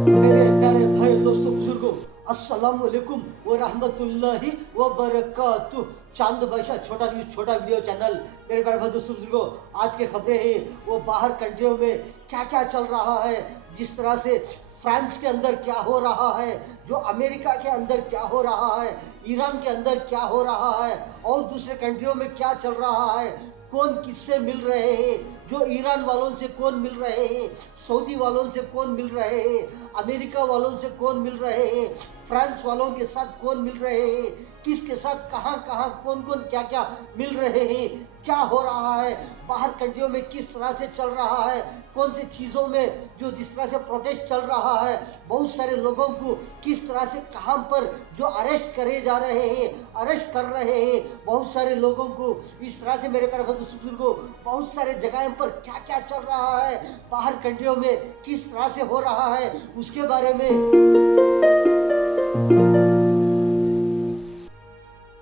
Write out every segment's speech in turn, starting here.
मेरे प्यारे भाई दोस्तों बुजुर्गों, अस्सलाम वालेकुम व रहमतुल्लाहि व बरकातुहू। चांद बादशाह छोटा न्यूज छोटा वीडियो चैनल। मेरे प्यारे भाई दोस्तों बुजुर्गों, आज के खबरें हैं वो बाहर कंट्रियों में क्या क्या चल रहा है, जिस तरह से फ्रांस के अंदर क्या हो रहा है, जो अमेरिका के अंदर क्या हो रहा है, ईरान के अंदर क्या हो रहा है, और दूसरे कंट्रियों में क्या चल रहा है, कौन किससे मिल रहे हैं, जो ईरान वालों से कौन मिल रहे हैं, सऊदी वालों से कौन मिल रहे हैं, अमेरिका वालों से कौन मिल रहे हैं, फ्रांस वालों के साथ कौन मिल रहे हैं, किसके साथ कहाँ कहाँ कौन कौन क्या क्या मिल रहे हैं, क्या हो रहा है, बाहर कंट्रियों में किस तरह से चल रहा है, कौन सी चीज़ों में जो जिस तरह से प्रोटेस्ट चल रहा है, बहुत सारे लोगों को किस तरह से कहाँ पर जो अरेस्ट करे जा रहे हैं, अरेस्ट कर रहे हैं, बहुत सारे लोगों को इस तरह से मेरे प्यारे बुजुर्गों, बहुत सारे जगह पर क्या क्या चल रहा है, बाहर कंट्रियों में किस तरह से हो रहा है, उसके बारे में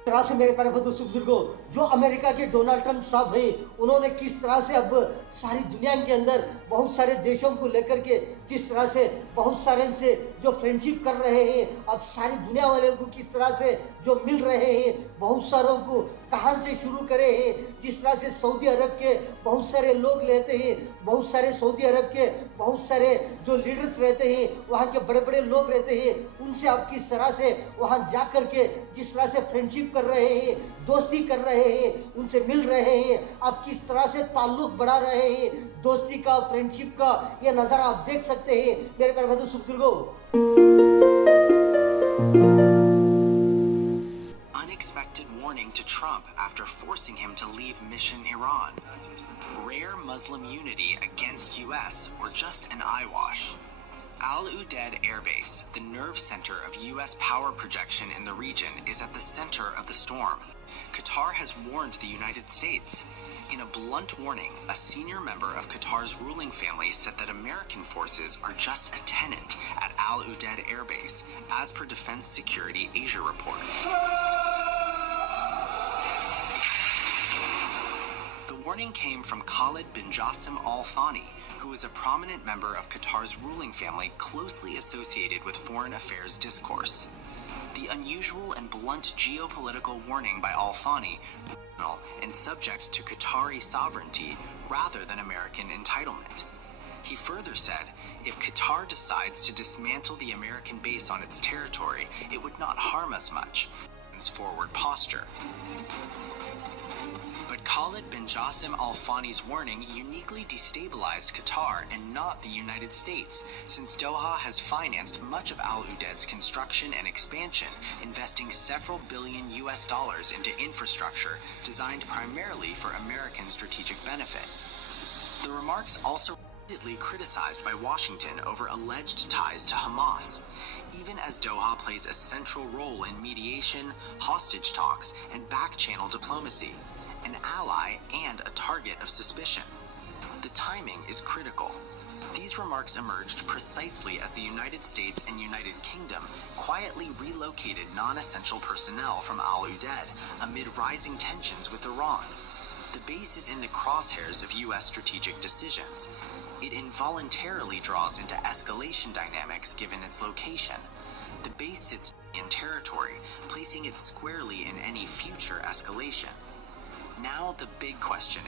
तरह से मेरे प्यारे दोस्तों बुजुर्गों, जो अमेरिका के डोनाल्ड ट्रंप साहब हैं, उन्होंने किस तरह से अब सारी दुनिया के अंदर बहुत सारे देशों को लेकर के जिस तरह से बहुत सारे से जो फ्रेंडशिप कर रहे हैं, अब सारी दुनिया वाले को किस तरह से जो मिल रहे हैं, बहुत सारों को कहाँ से शुरू करे हैं, जिस तरह से सऊदी अरब के बहुत सारे लोग रहते हैं, बहुत सारे सऊदी अरब के बहुत सारे जो लीडर्स रहते हैं, वहाँ के बड़े बड़े लोग रहते हैं, उनसे आप किस तरह से वहाँ जा कर के जिस तरह से फ्रेंडशिप कर रहे हैं, दोस्ती कर रहे हैं, उनसे मिल रहे हैं, आप किस तरह से ताल्लुक बढ़ा रहे हैं, दोस्ती का, फ्रेंडशिप का ये नज़ारा आप देख सकते हैं मेरे प्यारे बुजुर्गों। Unexpected warning to Trump after forcing him to leave Mission Iran. Rare Muslim unity against US or just an eyewash? Al Udeid Air Base, the nerve center of US power projection in the region, is at the center of the storm. Qatar has warned the United States. In a blunt warning, a senior member of Qatar's ruling family said that American forces are just a tenant at Al Udeid Air Base, as per Defense Security Asia report. The warning came from Khalid bin Jassim Al Thani, who is a prominent member of Qatar's ruling family closely associated with foreign affairs discourse. The unusual and blunt geopolitical warning by Al Thani is regional and subject to Qatari sovereignty rather than American entitlement. He further said, if Qatar decides to dismantle the American base on its territory, it would not harm us much. His forward posture. But Khalid bin Jassim Al Thani's warning uniquely destabilized Qatar and not the United States, since Doha has financed much of Al Udeid's construction and expansion, investing several billion US dollars into infrastructure designed primarily for American strategic benefit. The remarks also repeatedly criticized by Washington over alleged ties to Hamas, even as Doha plays a central role in mediation, hostage talks, and back-channel diplomacy, an ally and a target of suspicion. The timing is critical. These remarks emerged precisely as the United States and United Kingdom quietly relocated non-essential personnel from Al Udeid amid rising tensions with Iran. The base is in the crosshairs of U.S. strategic decisions. It involuntarily draws into escalation dynamics given its location. The base sits in territory, placing it squarely in any future escalation. Now the big question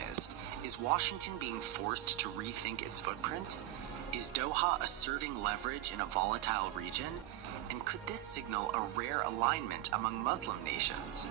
is Washington being forced to rethink its footprint? Is Doha asserting leverage in a volatile region? And could this signal a rare alignment among Muslim nations?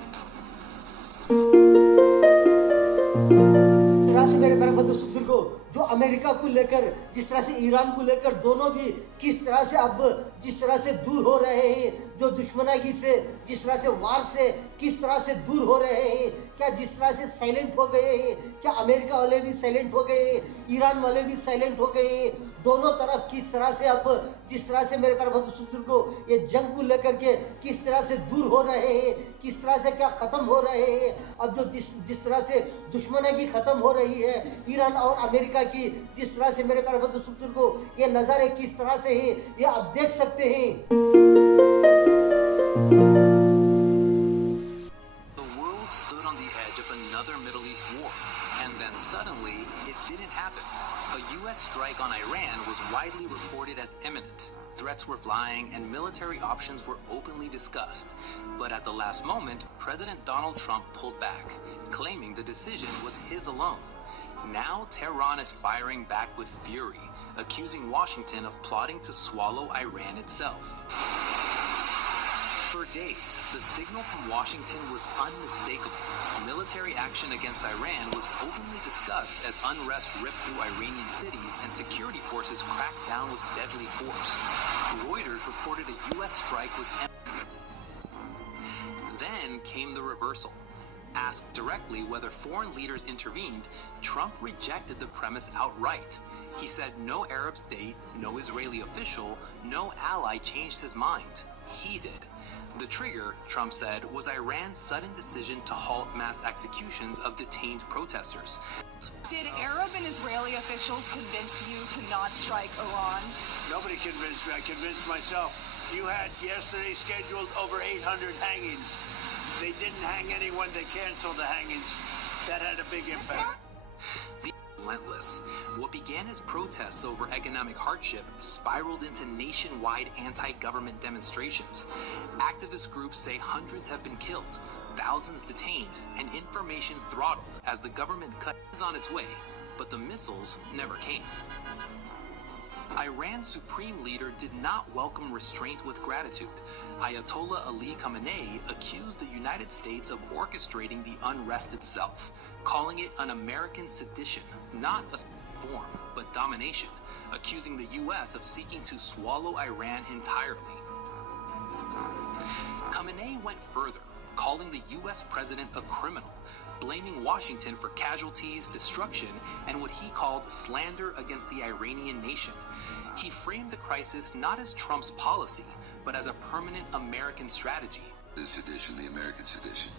मेरे प्यारे बुजुर्गों, जो America को लेकर जिस तरह से Iran को लेकर दोनों भी किस तरह से अब जिस तरह से दूर हो रहे हैं, जो दुश्मनागी से जिस तरह से वार से किस तरह से दूर हो रहे हैं, क्या जिस तरह से साइलेंट हो गए हैं, क्या अमेरिका वाले भी साइलेंट हो गए हैं, ईरान वाले भी साइलेंट हो गए हैं, दोनों तरफ किस तरह से अब जिस तरह से मेरे प्यारे बुजुर्गों ये जंग को लेकर के किस तरह से दूर हो रहे हैं, किस तरह से क्या ख़त्म हो रहे हैं, अब जो जिस तरह से दुश्मनागी ख़त्म हो रही है ईरान और अमेरिका की, जिस तरह से मेरे प्यारे बुजुर्गों ये नज़ारे किस तरह से हैं ये आप देख सकते हैं। The world stood on the edge of another Middle East war, and then suddenly it didn't happen. A U.S. strike on Iran was widely reported as imminent. Threats were flying and military options were openly discussed. But at the last moment, President Donald Trump pulled back, claiming the decision was his alone. Now Tehran is firing back with fury, accusing Washington of plotting to swallow Iran itself. For days, the signal from Washington was unmistakable. Military action against Iran was openly discussed as unrest ripped through Iranian cities and security forces cracked down with deadly force. Reuters reported a U.S. strike was imminent. Then came the reversal. Asked directly whether foreign leaders intervened, Trump rejected the premise outright. He said no Arab state, no Israeli official, no ally changed his mind. He did. The trigger, Trump said, was Iran's sudden decision to halt mass executions of detained protesters. Did Arab and Israeli officials convince you to not strike Iran? Nobody convinced me. I convinced myself. You had yesterday scheduled over 800 hangings. They didn't hang anyone. They canceled the hangings. That had a big impact. Relentless. What began as protests over economic hardship spiraled into nationwide anti-government demonstrations. Activist groups say hundreds have been killed, thousands detained, and information throttled as the government cut on its way, but the missiles never came. Iran's supreme leader did not welcome restraint with gratitude. Ayatollah Ali Khamenei accused the United States of orchestrating the unrest itself, calling it an American sedition, not a form, but domination, accusing the U.S. of seeking to swallow Iran entirely. Khamenei went further, calling the U.S. president a criminal, blaming Washington for casualties, destruction, and what he called slander against the Iranian nation. He framed the crisis not as Trump's policy, but as a permanent American strategy. The sedition, the American sedition.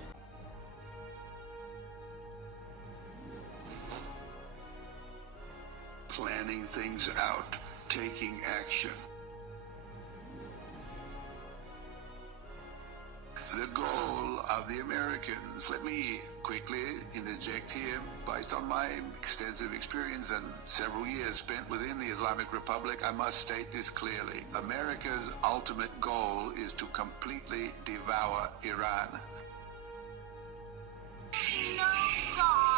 Planning things out, taking action. The goal of the Americans, let me quickly interject here, based on my extensive experience and several years spent within the Islamic Republic, I must state this clearly. America's ultimate goal is to completely devour Iran. No, God.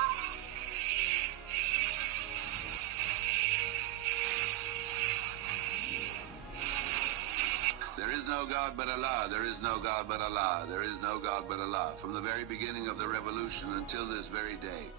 There is no God but Allah. There is no God but Allah. There is no God but Allah. From the very beginning of the revolution until this very day.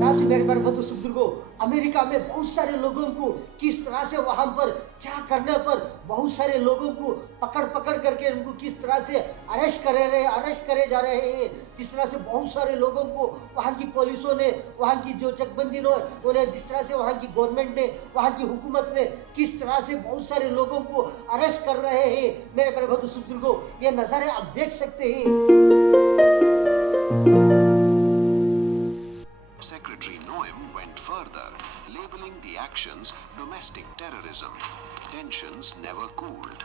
राशि मेरे प्यारे बंधु बुजुर्गों, America में बहुत सारे लोगों को किस तरह से वहां पर क्या करने पर बहुत सारे लोगों को पकड़ करके उनको किस तरह से अरेस्ट करे जा रहे हैं, किस तरह से बहुत सारे लोगों को वहां की पुलिसों ने, वहां की जो चकबंदी ने, उन्हें जिस तरह से वहां की गवर्नमेंट ने, वहां की हुकूमत ने किस तरह से बहुत सारे लोगों को अरेस्ट कर रहे हैं। मेरे प्यारे बंधु बुजुर्गों, ये नज़ारे आप देख सकते हैं। Secretary Noem went further, labeling the actions domestic terrorism. Tensions never cooled.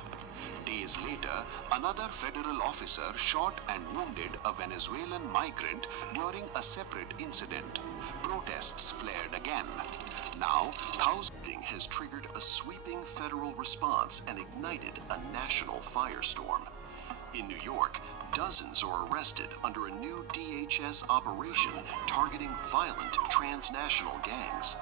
Days later, another federal officer shot and wounded a Venezuelan migrant during a separate incident. Protests flared again. Now, thousands has triggered a sweeping federal response and ignited a national firestorm. In New York, dozens are arrested under a new DHS operation targeting violent transnational gangs.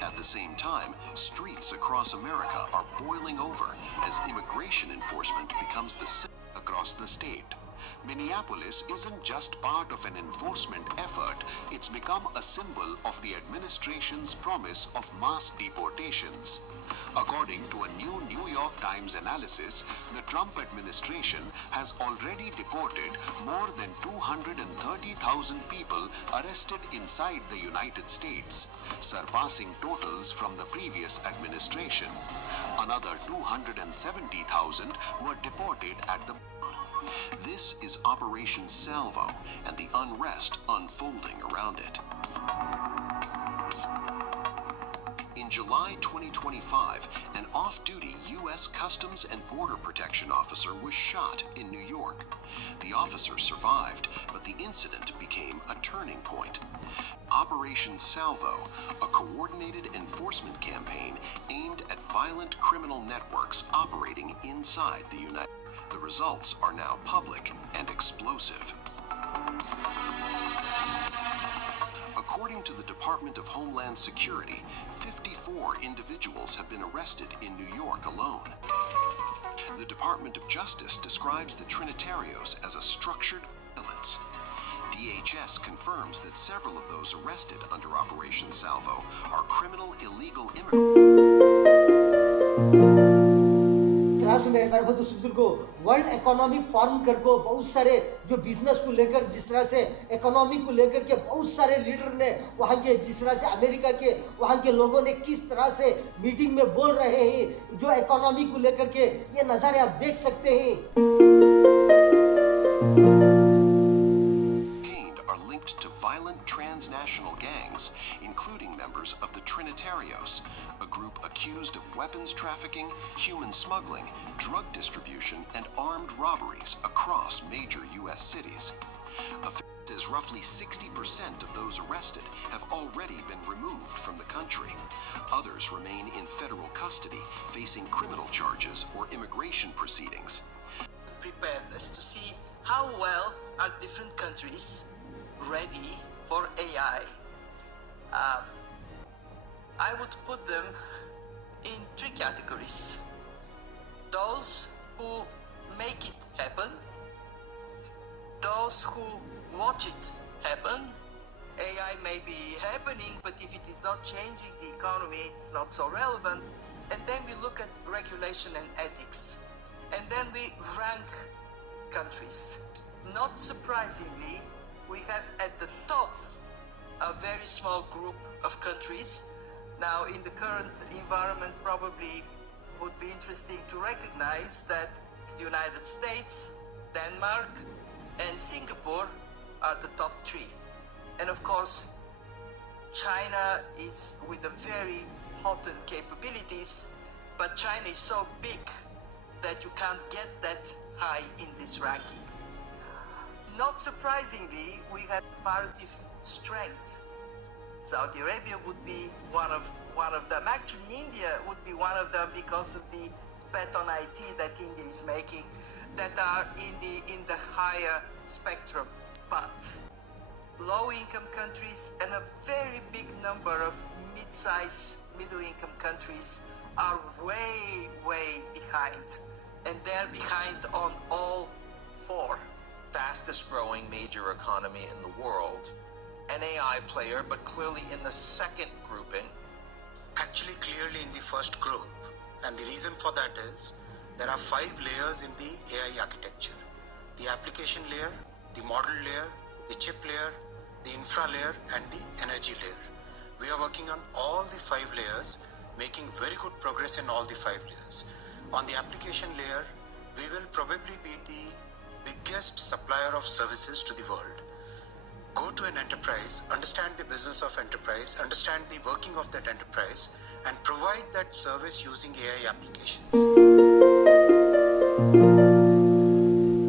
At the same time, streets across America are boiling over as immigration enforcement becomes the same across the state. Minneapolis isn't just part of an enforcement effort, it's become a symbol of the administration's promise of mass deportations. According to a new New York Times analysis, the Trump administration has already deported more than 230,000 people arrested inside the United States, surpassing totals from the previous administration. Another 270,000 were deported at the border. This is Operation Salvo and the unrest unfolding around it. In In July 2025, an off-duty U.S. Customs and Border Protection officer was shot in New York. The officer survived, but the incident became a turning point. Operation Salvo, a coordinated enforcement campaign aimed at violent criminal networks operating inside the United States. The results are now public and explosive. According to the Department of Homeland Security, 54 individuals have been arrested in New York alone. The Department of Justice describes the Trinitarios as a structured violence. DHS confirms that several of those arrested under Operation Salvo are criminal illegal immigrants. मेरे प्यारे दोस्तों को world economic forum कर को बहुत सारे जो business को लेकर जिस तरह से इकोनॉमी को लेकर के बहुत सारे लीडर ने वहाँ के जिस तरह से अमेरिका के वहाँ के लोगों ने किस तरह से मीटिंग में बोल रहे हैं जो इकोनॉमी को लेकर के ये नज़ारे आप देख सकते हैं To violent transnational gangs, including members of the Trinitarios, a group accused of weapons trafficking, human smuggling, drug distribution, and armed robberies across major U.S. cities. Officials, roughly 60% of those arrested have already been removed from the country. Others remain in federal custody, facing criminal charges or immigration proceedings. Preparedness to see how well are different countries ready for AI. I would put them in three categories. Those who make it happen, those who watch it happen. AI may be happening, but if it is not changing the economy, it's not so relevant. And then we look at regulation and ethics. And then we rank countries. Not surprisingly, we have at the top a very small group of countries. Now, in the current environment, probably would be interesting to recognize that the United States, Denmark, and Singapore are the top three. And of course, China is with a very potent capabilities, but China is so big that you can't get that high in this ranking. Not surprisingly, we have comparative strength. Saudi Arabia would be one of them. Actually, India would be one of them because of the bet on IT that India is making, that are in the higher spectrum. But low-income countries and a very big number of mid-size, middle-income countries are way behind, and they're behind on all four. Fastest growing major economy in the world, an AI player, but clearly in the second grouping. Actually, clearly in the first group. And the reason for that is there are 5 layers in the AI architecture. The application layer, the model layer, the chip layer, the infra layer, and the energy layer. We are working on all the 5 layers, making very good progress in all the 5 layers. On the application layer, we will probably be the biggest supplier of services to the world. Go to an enterprise, understand the business of enterprise, understand the working of that enterprise, and provide that service using AI applications.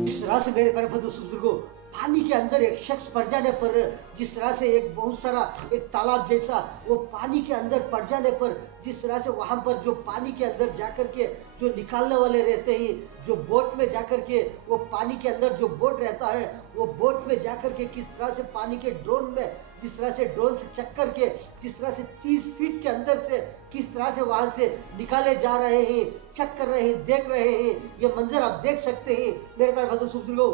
इस तरह से मेरे प्यारे बुजुर्गों, पानी के अंदर एक शख्स पड़ जाने पर जिस तरह से एक बहुत सारा एक तालाब जैसा वो पानी के अंदर पड़ जाने पर जिस तरह से वहाँ पर जो पानी के अंदर जाकर के जो निकालने वाले रहते हैं, जो बोट में जाकर के वो पानी के अंदर जो बोट रहता है वो बोट में जाकर के किस तरह से पानी के ड्रोन में जिस तरह से ड्रोन से चेक करके जिस तरह से 30 फीट के अंदर से किस तरह से वहाँ से निकाले जा रहे हैं, चेक कर रहे हैं, देख रहे हैं। ये मंजर आप देख सकते हैं मेरे प्यारे बुजुर्गों।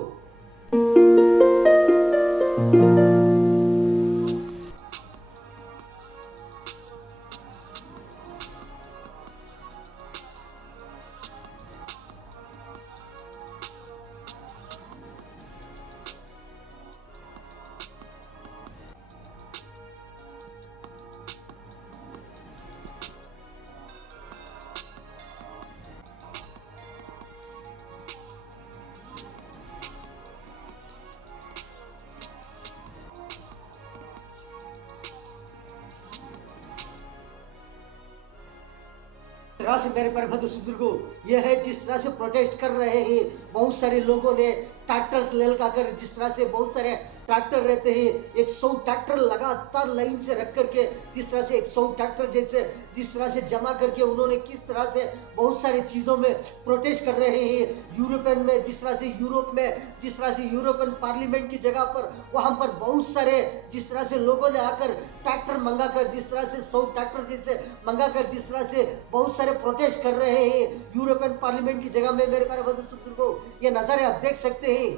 तरह से मेरे प्यारे बंधु बुजुर्गों, यह है जिस तरह से प्रोटेस्ट कर रहे हैं बहुत सारे लोगों ने ट्रैक्टर्स ले लगा जिस तरह से बहुत सारे ट्रैक्टर रहते हैं 100 ट्रैक्टर लगातार लाइन से रख करके जिस तरह से 100 ट्रैक्टर जैसे जिस तरह से जमा करके उन्होंने किस तरह से बहुत सारी चीज़ों में प्रोटेस्ट कर रहे हैं। यूरोपियन में जिस तरह से यूरोप में जिस तरह से यूरोपियन पार्लियामेंट की जगह पर वहाँ पर बहुत सारे जिस तरह से लोगों ने आकर ट्रैक्टर मंगा कर जिस तरह से 100 ट्रैक्टर जैसे मंगा कर जिस तरह से बहुत सारे प्रोटेस्ट कर रहे हैं यूरोपियन पार्लियामेंट की जगह में। मेरे प्यारे बंधु को ये नज़ारे आप देख सकते हैं।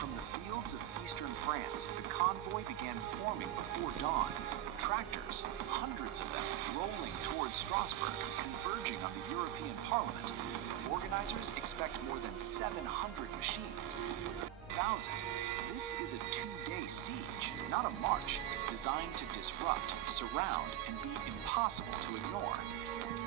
From the fields of eastern France, the convoy began forming before dawn. Tractors, hundreds of them, rolling towards Strasbourg, converging on the European Parliament. Organizers expect more than 700 machines, with 1,000. This is a 2-day siege, not a march, designed to disrupt, surround, and be impossible to ignore.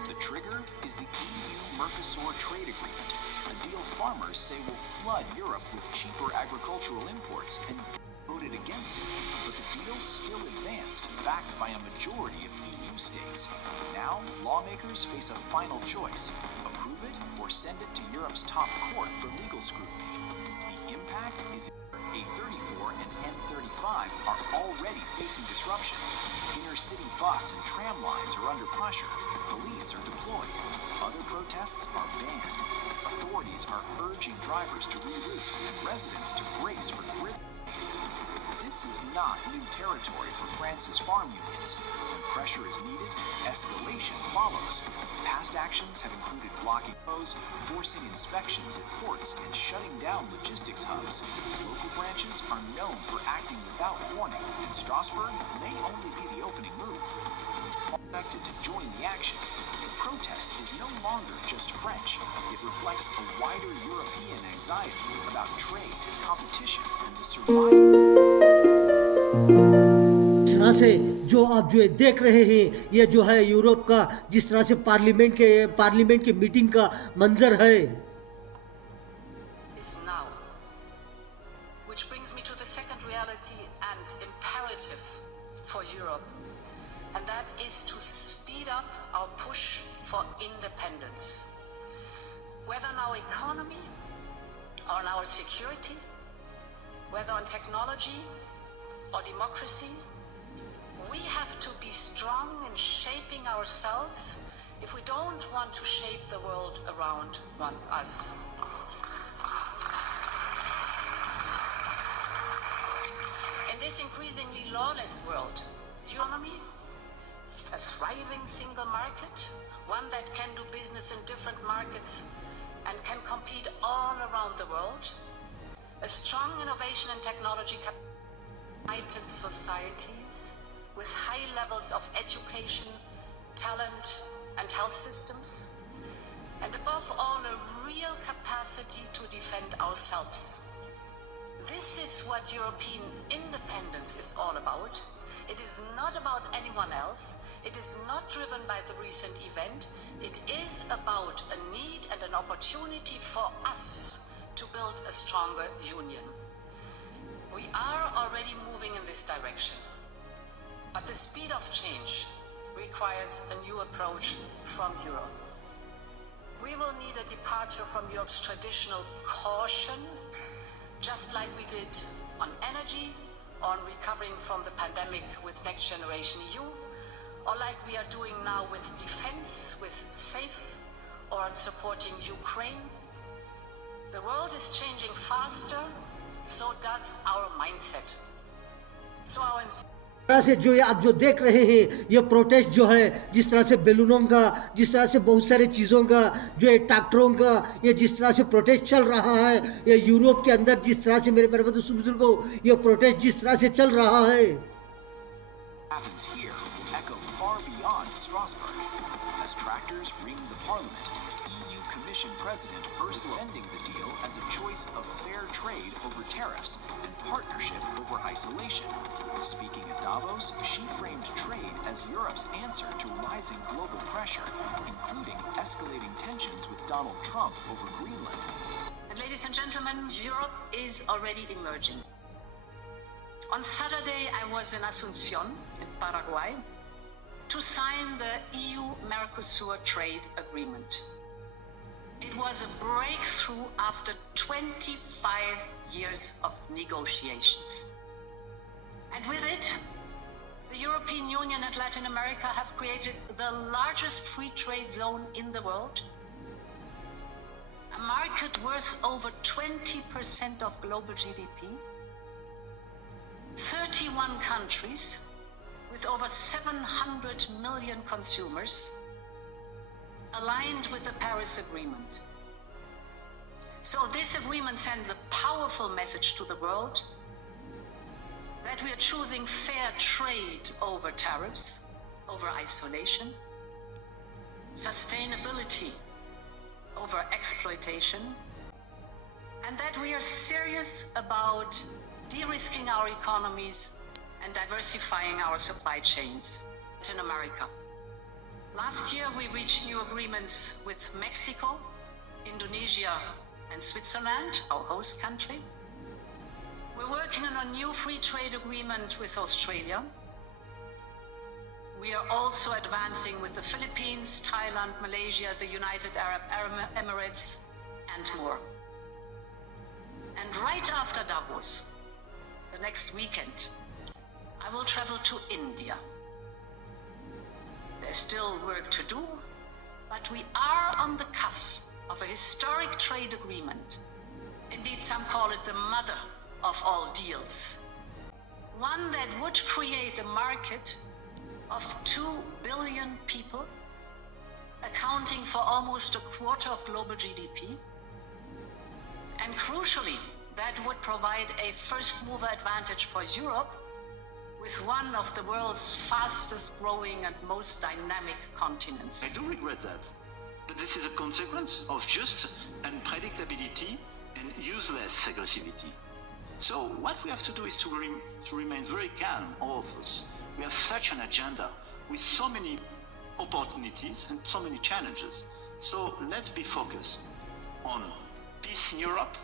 The trigger is the EU-Mercosur trade agreement, a deal farmers say will flood Europe with cheaper agricultural imports, and voted against it, but the deal still advanced, backed by a majority of EU states. Now, lawmakers face a final choice: approve it or send it to Europe's top court for legal scrutiny. The impact is A34 and N35 are already facing disruption. Inner-city bus and tram lines are under pressure. Police are deployed. Other protests are banned. Authorities are urging drivers to reroute and residents to brace for grid. This is not new territory for France's farm unions. When pressure is needed, escalation follows. Past actions have included blocking roads, forcing inspections at ports, and shutting down logistics hubs. Local branches are known for acting without warning, and Strasbourg may only be the opening move. Expected to join the action. The protest is no longer just French. It reflects a wider European anxiety about trade, competition, and the survival. इस तरह से जो आप जो देख रहे हैं ये जो है यूरोप का जिस तरह से पार्लियामेंट के मीटिंग का मंजर है। Is now. Which brings me to the second reality and imperative for Europe, and that is to speed up our push for independence. Whether on our economy, or on our security, whether on technology or democracy, we have to be strong in shaping ourselves if we don't want to shape the world around us. In this increasingly lawless world, economy, a thriving single market, one that can do business in different markets and can compete all around the world, a strong innovation and technology united societies with high levels of education, talent, and health systems, and above all, a real capacity to defend ourselves. This is what European independence is all about. It is not about anyone else. It is not driven by the recent event. It is about a need and an opportunity for us to build a stronger union. We are already moving in this direction, but the speed of change requires a new approach from Europe. We will need a departure from Europe's traditional caution, just like we did on energy, on recovering from the pandemic with Next Generation EU, or like we are doing now with defense, with SAFE, or on supporting Ukraine. The world is changing faster, so does our mindset. So our तरह से जो ये आप जो देख रहे हैं ये प्रोटेस्ट जो है जिस तरह से बैलूनों का जिस तरह से बहुत सारी चीज़ों का जो है ट्रैक्टरों का ये जिस तरह से प्रोटेस्ट चल रहा है ये यूरोप के अंदर जिस तरह से मेरे बुजुर्गों ये प्रोटेस्ट जिस तरह से चल रहा है। Happens here will echo far beyond Strasbourg. As tractors ring the parliament, EU Commission President Ursula defending the deal as a choice of fair trade over tariffs and partnership over isolation. Speaking at Davos, she framed trade as Europe's answer to rising global pressure, including escalating tensions with Donald Trump over Greenland. And ladies and gentlemen, Europe is already emerging. On Saturday, I was in Asunción, in Paraguay, to sign the EU-Mercosur trade agreement. It was a breakthrough after 25 years of negotiations. And with it, the European Union and Latin America have created the largest free trade zone in the world, a market worth over 20% of global GDP, 31 countries with over 700 million consumers aligned with the Paris Agreement. So this agreement sends a powerful message to the world that we are choosing fair trade over tariffs, over isolation, sustainability over exploitation, and that we are serious about de-risking our economies and diversifying our supply chains. In America, last year we reached new agreements with Mexico, Indonesia, and Switzerland, our host country. We're working on a new free trade agreement with Australia. We are also advancing with the Philippines, Thailand, Malaysia, the United Arab Emirates, and more. And right after Davos, the next weekend, I will travel to India. There's still work to do, but we are on the cusp of a historic trade agreement. Indeed, some call it the mother of all deals. One that would create a market of 2 billion people, accounting for almost a quarter of global GDP. And crucially, that would provide a first mover advantage for Europe, with one of the world's fastest growing and most dynamic continents. I do regret that. But this is a consequence of just unpredictability and useless aggressivity. So what we have to do is to remain very calm, all of us. We have such an agenda with so many opportunities and so many challenges. So let's be focused on peace in Europe.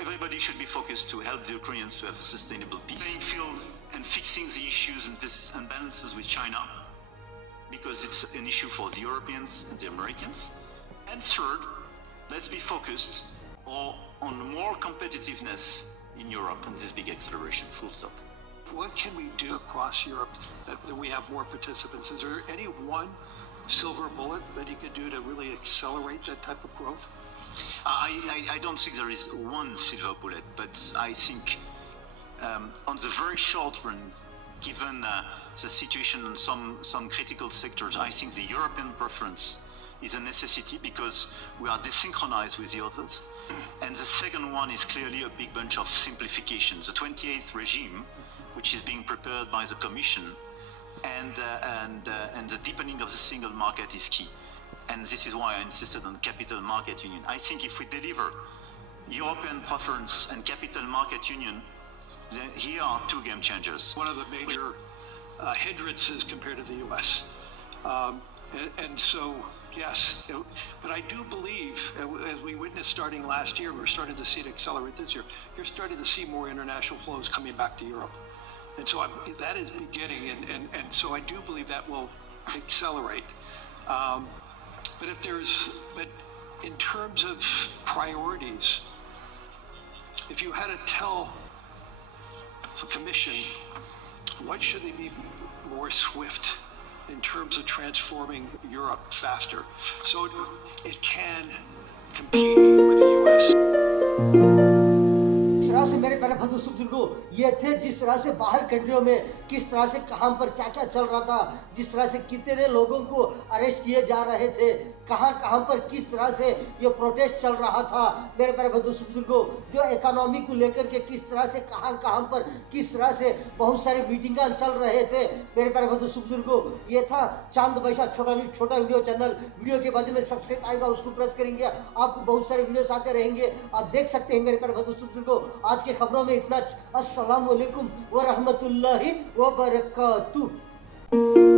Everybody should be focused to help the Ukrainians to have a sustainable peace. Playing field and fixing the issues and this imbalances with China, because it's an issue for the Europeans and the Americans. And third, let's be focused on more competitiveness in Europe and this big acceleration, full stop. What can we do across Europe that we have more participants? Is there any one silver bullet that you could do to really accelerate that type of growth? I don't think there is one silver bullet, but I think on the very short run, given the situation in some critical sectors, I think the European preference is a necessity because we are desynchronized with the others. And the second one is clearly a big bunch of simplification. The 28th regime, which is being prepared by the Commission, and the deepening of the single market is key. And this is why I insisted on Capital Market Union. I think if we deliver European preference and Capital Market Union, then here are two game changers. One of the major hindrances compared to the U.S. And so, yes, but I do believe, as we witnessed starting last year, we're starting to see it accelerate this year. You're starting to see more international flows coming back to Europe. And so that is beginning, and so I do believe that will accelerate. But in terms of priorities, if you had to tell the Commission, what should they be more swift in terms of transforming Europe faster so it can compete with the U.S.? जिस तरह से मेरे प्यारे बंधु बुजुर्गों, ये थे जिस तरह से बाहर कंट्रियों में किस तरह से कहां पर क्या क्या चल रहा था, जिस तरह से कितने लोगों को अरेस्ट किए जा रहे थे, कहां पर किस तरह से ये प्रोटेस्ट चल रहा था। मेरे प्यारे बंधु बुजुर्गों, जो इकोनॉमी को लेकर के किस तरह से कहां पर किस तरह से बहुत सारे मीटिंग चल रहे थे। मेरे प्यारे बंधु बुजुर्गों, ये था चांद बैशा छोटा वीडियो चैनल। वीडियो के बाजू में सब्सक्राइब आएगा, उसको प्रेस करेंगे, आपको बहुत सारे वीडियोस आते रहेंगे, आप देख सकते हैं। मेरे प्यारे बंधु बुजुर्गों, आज के खबरों में इतना। अस्सलाम वालेकुम व रहमतुल्लाहि व बरकातुहू।